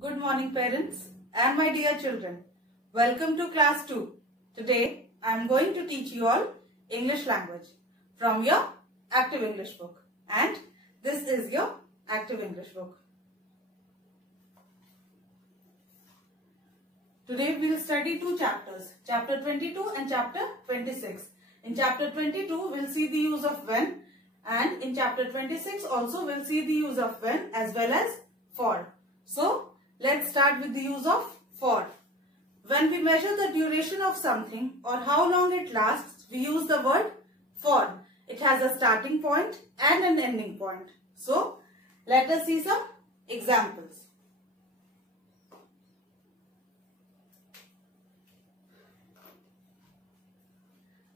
Good morning parents and my dear children. Welcome to class 2. Today I am going to teach you all English language from your Active English book, and this is your Active English book. Today we will study two chapters, chapter 22 and chapter 26. In chapter 22 we will see the use of when, and in chapter 26 also we will see the use of when as well as for. So let's start with the use of for. When we measure the duration of something or how long it lasts, we use the word for. It has a starting point and an ending point. So let us see some examples.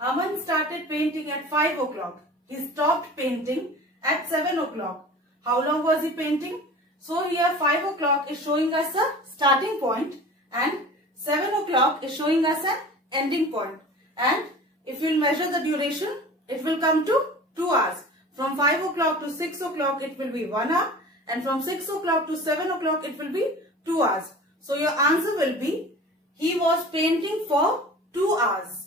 Aman started painting at 5 o'clock. He stopped painting at 7 o'clock. How long was he painting? So here 5 o'clock is showing us a starting point and 7 o'clock is showing us an ending point. And if we will measure the duration, it will come to 2 hours. From 5 o'clock to 6 o'clock it will be 1 hour, and from 6 o'clock to 7 o'clock it will be 2 hours. So your answer will be, he was painting for 2 hours.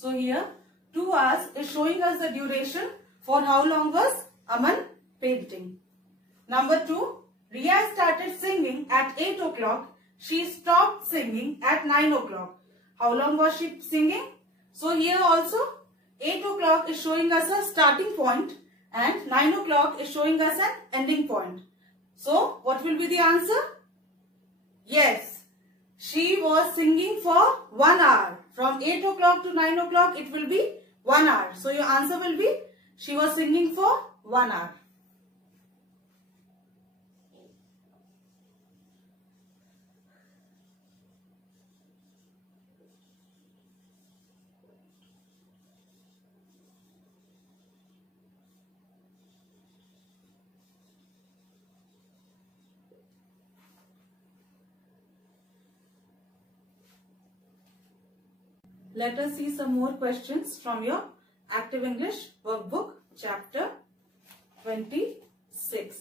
So here 2 hours is showing us the duration for how long was Aman painting. Number 2, Riya started singing at 8 o'clock. She stopped singing at 9 o'clock. How long was she singing? So here also 8 o'clock is showing us a starting point and 9 o'clock is showing us an ending point. So what will be the answer? Yes, she was singing for 1 hour. From 8 o'clock to 9 o'clock it will be 1 hour. So your answer will be, she was singing for 1 hour. Let us see some more questions from your Active English workbook, chapter 26.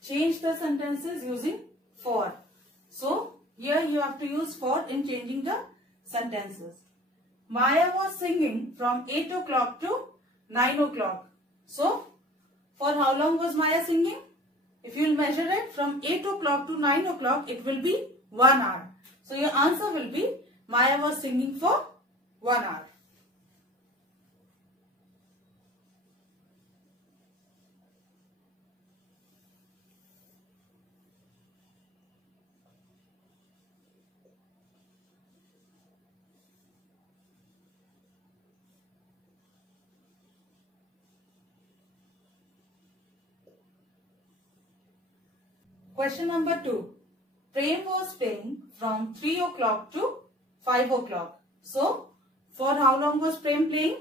Change the sentences using for. So here you have to use for in changing the sentences. Maya was singing from 8 o'clock to 9 o'clock. So for how long was Maya singing? If you will measure it from 8 o'clock to 9 o'clock, it will be 1 hour. So your answer will be, Maya was singing for 1 hour. Question number 2. Prem was playing from 3 o'clock to 5 o'clock. So, for how long was Prem playing?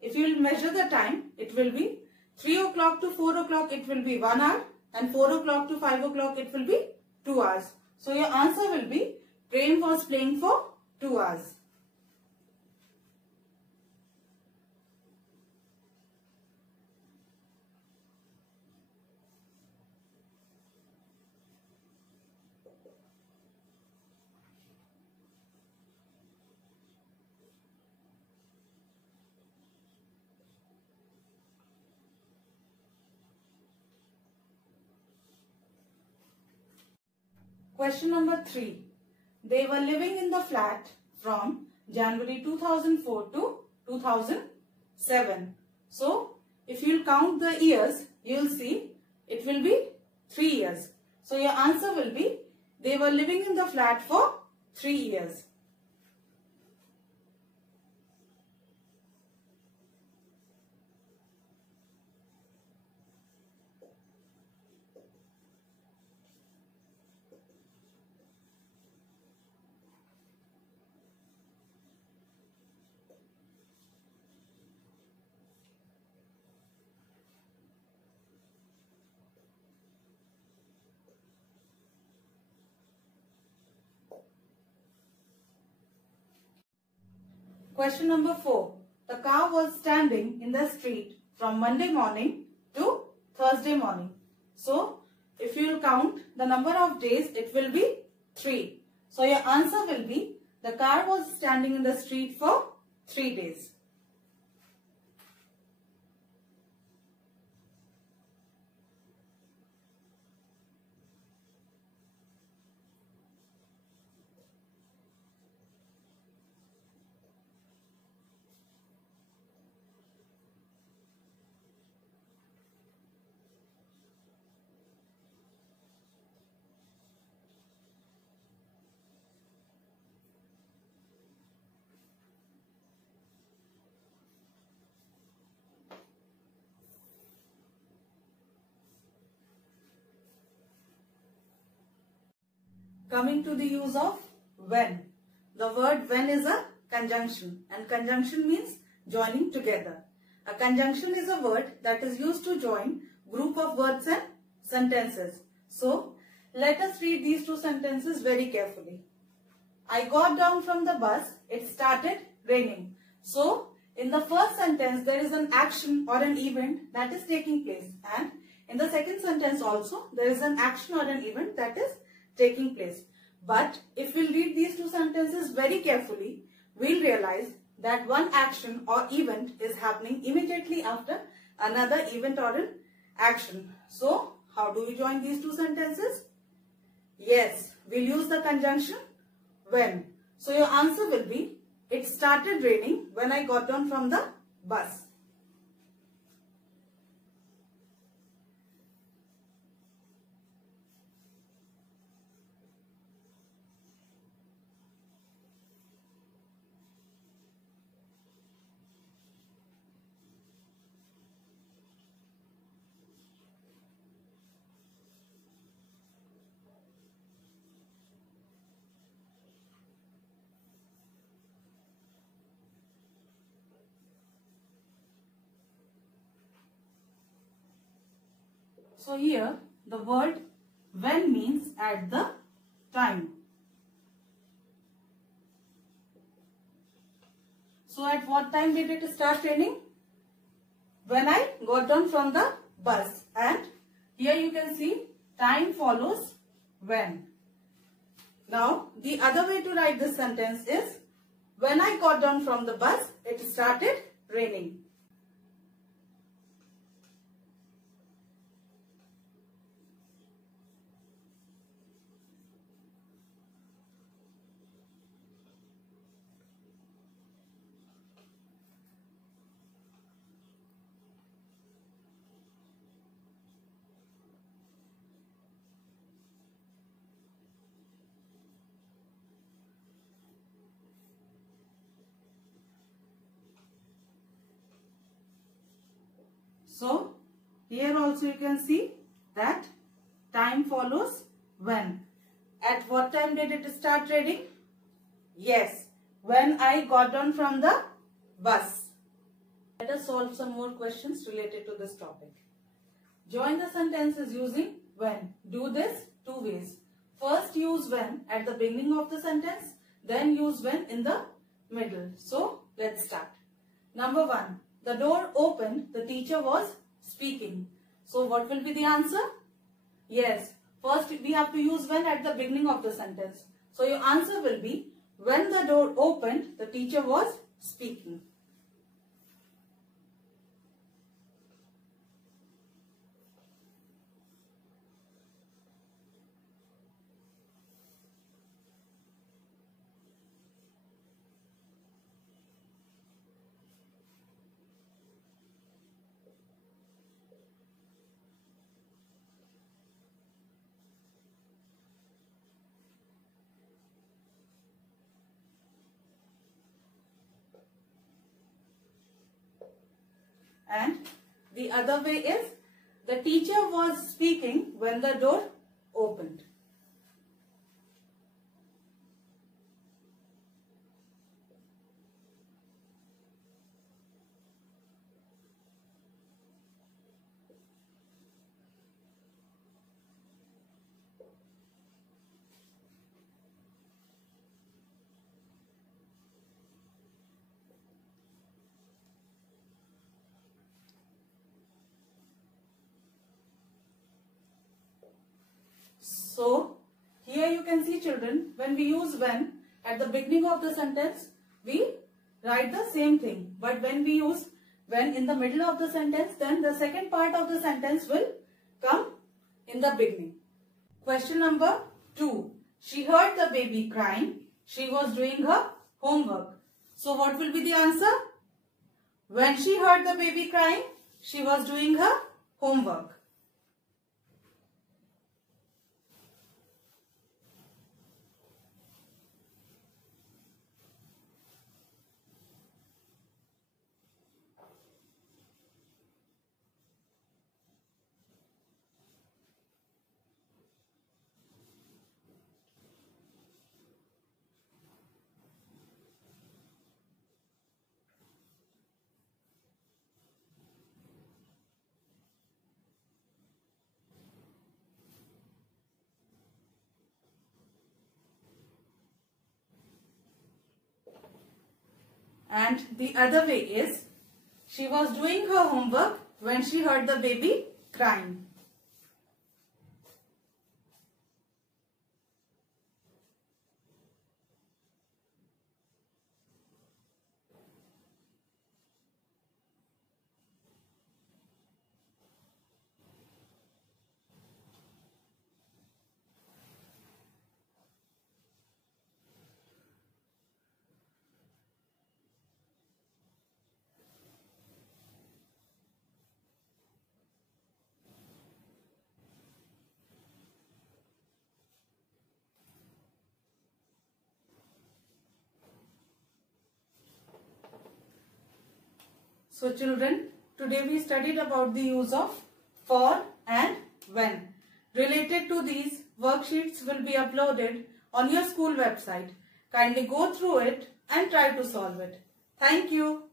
If you will measure the time, it will be 3 o'clock to 4 o'clock it will be 1 hour, and 4 o'clock to 5 o'clock it will be 2 hours. So, your answer will be, Prem was playing for 2 hours. Question number 3. They were living in the flat from January 2004 to 2007. So, if you will count the years, you will see it will be 3 years. So, your answer will be, they were living in the flat for 3 years. Question number 4. The car was standing in the street from Monday morning to Thursday morning. So, if you will count the number of days, it will be 3. So, your answer will be the car was standing in the street for 3 days. Coming to the use of when. The word when is a conjunction, and conjunction means joining together. A conjunction is a word that is used to join group of words and sentences. So, let us read these two sentences very carefully. I got down from the bus, it started raining. So, in the first sentence, there is an action or an event that is taking place, and in the second sentence also, there is an action or an event that is taking place. But if we read these two sentences very carefully, we'll realize that one action or event is happening immediately after another event or an action. So, how do we join these two sentences? Yes, we'll use the conjunction when. So, your answer will be, it started raining when I got down from the bus. So here the word when means at the time. So at what time did it start raining? When I got down from the bus, and here you can see time follows when. Now the other way to write this sentence is when I got down from the bus, it started raining. So, here also you can see that time follows when. At what time did it start raining? Yes, when I got down from the bus. Let us solve some more questions related to this topic. Join the sentences using when. Do this two ways. First use when at the beginning of the sentence, then use when in the middle. So, let's start. Number 1. The door opened, the teacher was speaking. So, what will be the answer? Yes, first we have to use when at the beginning of the sentence. So, your answer will be, when the door opened, the teacher was speaking. And the other way is, the teacher was speaking when the door opened. can see children, when we use when at the beginning of the sentence, we write the same thing. But when we use when in the middle of the sentence, then the second part of the sentence will come in the beginning. Question number 2. She heard the baby crying. She was doing her homework. So what will be the answer? When she heard the baby crying, she was doing her homework. And the other way is, she was doing her homework when she heard the baby crying. So children, today we studied about the use of for and when. Related to these, worksheets will be uploaded on your school website. Kindly go through it and try to solve it. Thank you.